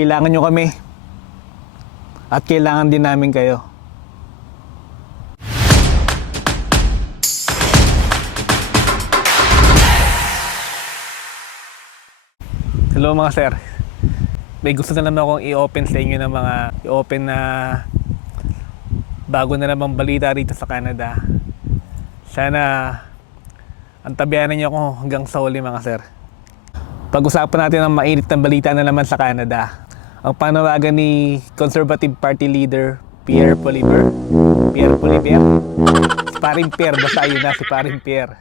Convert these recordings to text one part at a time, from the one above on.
Kailangan nyo kami. At kailangan din namin kayo. Hello mga sir. May gusto na naman akong i-open sa inyo ng mga i-open na bago na namang balita rito sa Canada. Sana antabayanan niyo ako hanggang sa huli mga sir. Pag-usapan natin ang mainit na balita na naman sa Canada. Ang panawagan ni Conservative Party Leader Pierre Poilievre. Si Paring Pierre, basta yun na si Paring Pierre.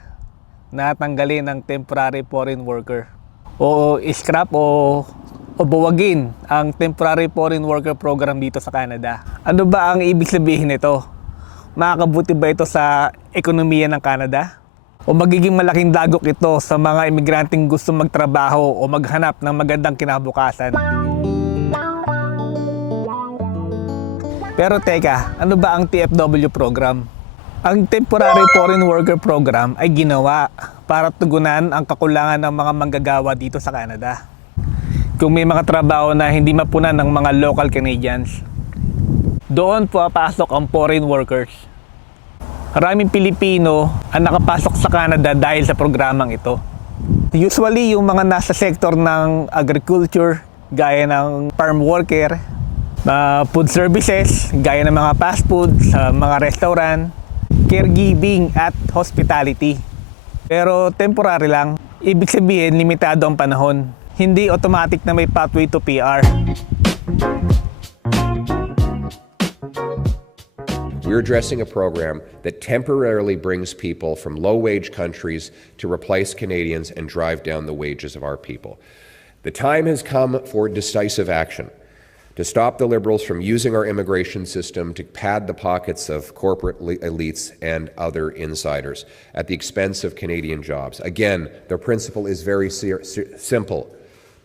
Natanggalin ng temporary foreign worker. O scrap o buwagin ang temporary foreign worker program dito sa Canada. Ano ba ang ibig sabihin nito? Makakabuti ba ito sa ekonomiya ng Canada? O magiging malaking dagok ito sa mga imigranteng gusto magtrabaho o maghanap ng magandang kinabukasan? Pero teka, ano ba ang TFW program? Ang Temporary Foreign Worker Program ay ginawa para tugunan ang kakulangan ng mga manggagawa dito sa Canada. Kung may mga trabaho na hindi mapunan ng mga local Canadians, doon pumapasok ang foreign workers. Maraming Pilipino ang nakapasok sa Canada dahil sa programang ito. Usually, yung mga nasa sektor ng agriculture, gaya ng farm worker, food services, gaya ng mga fast food, sa mga restaurant, caregiving at hospitality. Pero temporary lang, ibig sabihin limitado ang panahon. Hindi automatic na may pathway to PR. We're addressing a program that temporarily brings people from low-wage countries to replace Canadians and drive down the wages of our people. The time has come for decisive action to stop the Liberals from using our immigration system to pad the pockets of corporate elites and other insiders at the expense of Canadian jobs. Again, the principle is very simple.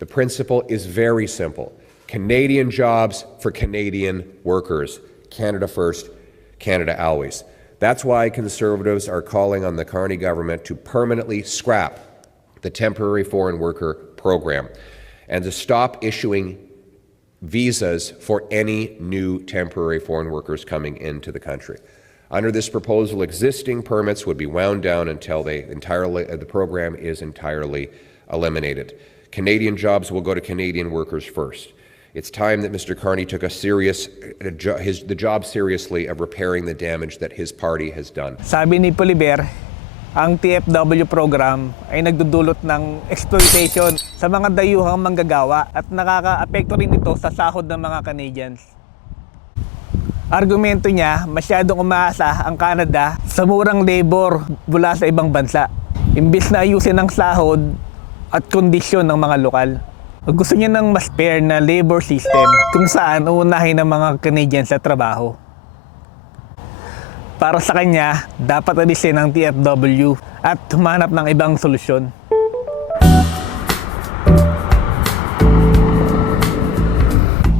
The principle is very simple. Canadian jobs for Canadian workers. Canada first, Canada always. That's why Conservatives are calling on the Carney government to permanently scrap the temporary foreign worker program and to stop issuing visas for any new temporary foreign workers coming into the country. Under this proposal, existing permits would be wound down until the program is entirely eliminated. Canadian jobs will go to Canadian workers first. It's time that Mr. Carney took the job seriously of repairing the damage that his party has done. Sabi ni Poilievre, ang TFW program ay nagdudulot ng exploitation sa mga dayuhang manggagawa at nakakaapekto rin ito sa sahod ng mga Canadians. Argumento niya, masyadong umaasa ang Canada sa murang labor mula sa ibang bansa, imbis na ayusin ang sahod at kondisyon ng mga lokal. Gusto niya ng mas fair na labor system kung saan uunahin ng mga Canadians sa trabaho. Para sa kanya, dapat alisin ang TFW at humanap ng ibang solusyon.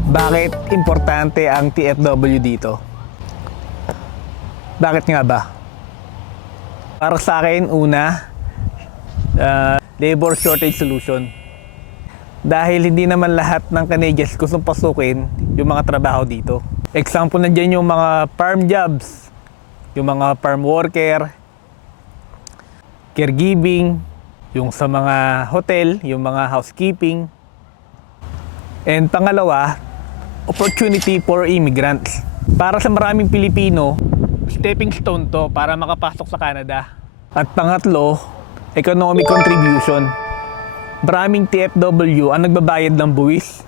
Bakit importante ang TFW dito? Bakit nga ba? Para sa akin, una, labor shortage solution. Dahil hindi naman lahat ng Canadians gustong pasukin yung mga trabaho dito. Example na dyan yung mga farm jobs, yung mga farm worker, caregiving, yung sa mga hotel, yung mga housekeeping. And pangalawa, opportunity for immigrants. Para sa maraming Pilipino, stepping stone to para makapasok sa Canada. At pangatlo, economic contribution. Maraming TFW ang nagbabayad ng buwis,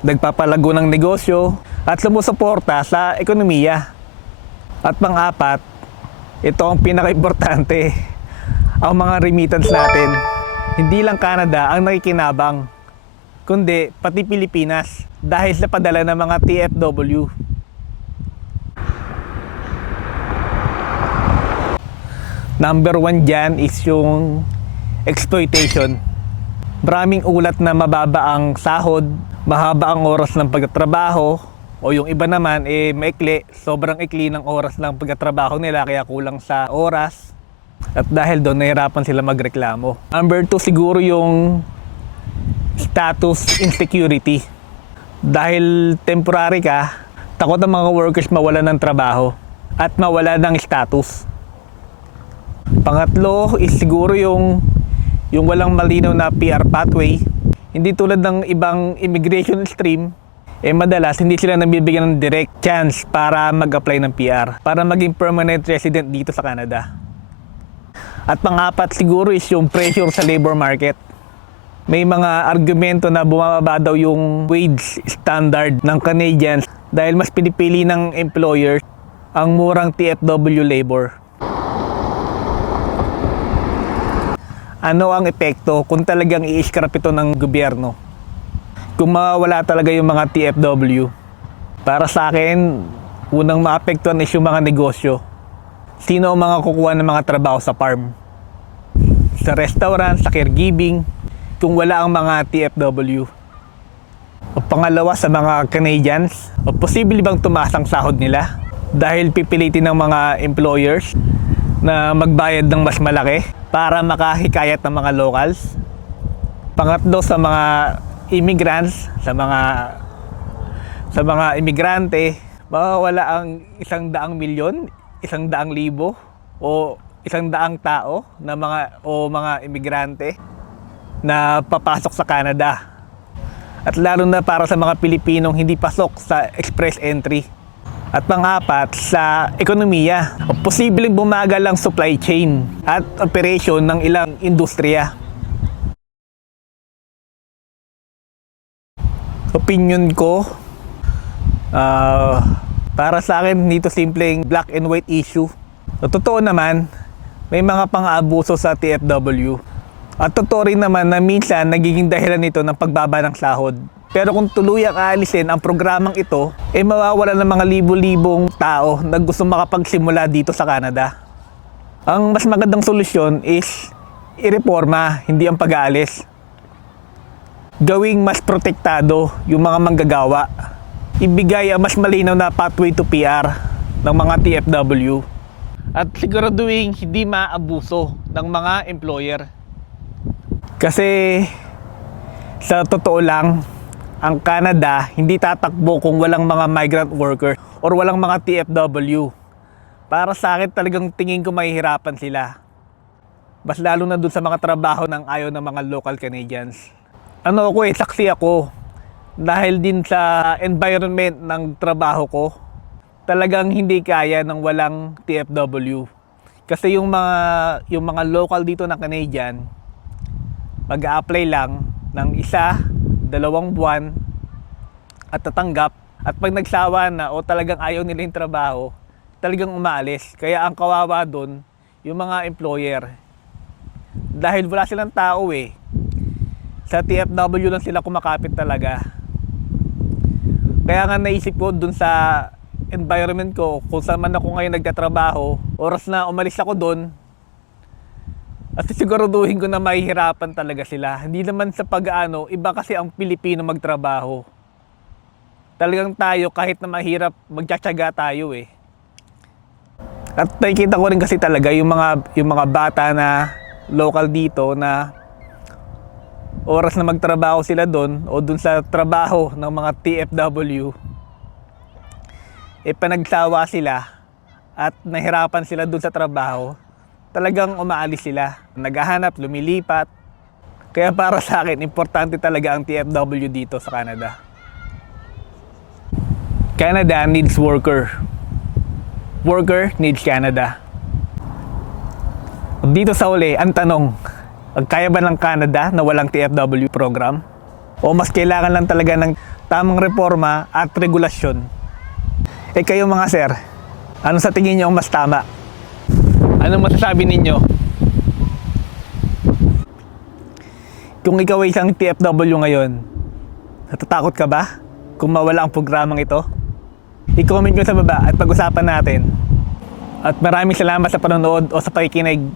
nagpapalago ng negosyo, at sumusuporta sa ekonomiya. At pang-apat, ito ang pinaka-importante, ang mga remittance natin. Hindi lang Canada ang nakikinabang, kundi pati Pilipinas dahil sa padala ng mga TFW. Number one dyan is yung exploitation. Maraming ulat na mababa ang sahod, mahaba ang oras ng pagtatrabaho, o yung iba naman maikli, sobrang ikli ng oras ng pagtatrabaho nila kaya kulang sa oras. At dahil doon nahirapan sila magreklamo. Number 2 siguro yung status insecurity. Dahil temporary ka, takot ang mga workers mawalan ng trabaho at mawala ng status. Pangatlo is siguro yung walang malinaw na PR pathway. Hindi tulad ng ibang immigration stream, madalas hindi sila nabibigyan ng direct chance para mag-apply ng PR, para maging permanent resident dito sa Canada. At pang-apat siguro is yung pressure sa labor market. May mga argumento na bumababa daw yung wage standard ng Canadians dahil mas pinipili ng employers ang murang TFW labor. Ano ang epekto kung talagang i-scrap ito ng gobyerno? Kung mawawala talaga yung mga TFW, para sa akin, unang maapektuhan is yung mga negosyo. Sino ang mga kukuha ng mga trabaho sa farm? Sa restaurant, sa caregiving, kung wala ang mga TFW. O pangalawa, sa mga Canadians, o posible bang tumaas ang sahod nila dahil pipilitin ng mga employers na magbayad ng mas malaki para makahikayat ng mga locals. Pangatlo, sa mga immigrants, sa mga imigrante, mawawala ang 100 milyon, 100,000 o 100 tao na mga imigrante na papasok sa Canada. At lalo na para sa mga Pilipinong hindi pasok sa express entry. At pang-apat, sa ekonomiya, posibleng bumagal ang supply chain at operation ng ilang industriya. Opinion ko, para sa akin, dito simpleng black and white issue. Totoo naman, may mga pang-aabuso sa TFW. At totoo rin naman na minsan nagiging dahilan nito ng pagbaba ng sahod. Pero kung tuluyang aalisin ang programang ito, mawawala ng mga libo-libong tao na gusto makapagsimula dito sa Canada. Ang mas magandang solusyon is ireforma, hindi ang pag-aalis. Gawing mas protektado yung mga manggagawa. Ibigay ang mas malinaw na pathway to PR ng mga TFW. At siguraduhin hindi maabuso ng mga employer. Kasi sa totoo lang, ang Canada hindi tatakbo kung walang mga migrant worker or walang mga TFW. Para sa akin talagang tingin ko mahihirapan sila. Mas lalo na dun sa mga trabaho ng ayaw ng mga local Canadians. Saksi ako. Dahil din sa environment ng trabaho ko, talagang hindi kaya ng walang TFW. Kasi yung mga local dito na Canadian, mag-a-apply lang ng 1-2 buwan at tatanggap. At pag nagsawa na o talagang ayaw nila yung trabaho, talagang umaalis. Kaya ang kawawa doon, yung mga employer. Dahil wala silang tao sa TFW lang sila kumakapit talaga. Kaya nga naisip ko doon sa environment ko, kung saan man ako ngayon nagtatrabaho, oras na umalis ako doon, at siguraduhin ko na mahihirapan talaga sila. Hindi naman sa pag-ano, iba kasi ang Pilipino magtrabaho. Talagang tayo, kahit na mahirap, magtsatsaga tayo At nakikita ko rin kasi talaga yung mga bata na local dito na oras na magtrabaho sila doon o doon sa trabaho ng mga TFW, panagsawa sila at nahirapan sila doon sa trabaho, talagang umaalis sila, naghahanap, lumilipat. Kaya para sa akin, importante talaga ang TFW dito sa Canada. Canada needs worker. Worker needs Canada. Dito sa uli, ang tanong, kaya ba ng Canada na walang TFW program? O mas kailangan lang talaga ng tamang reforma at regulasyon? Kayo mga sir, ano sa tingin niyo ang mas tama? Anong masasabi ninyo? Kung ikaw ay isang TFW ngayon, natatakot ka ba kung mawala ang programang ito? I-comment nyo sa baba at pag-usapan natin. At maraming salamat sa panonood o sa pakikinig.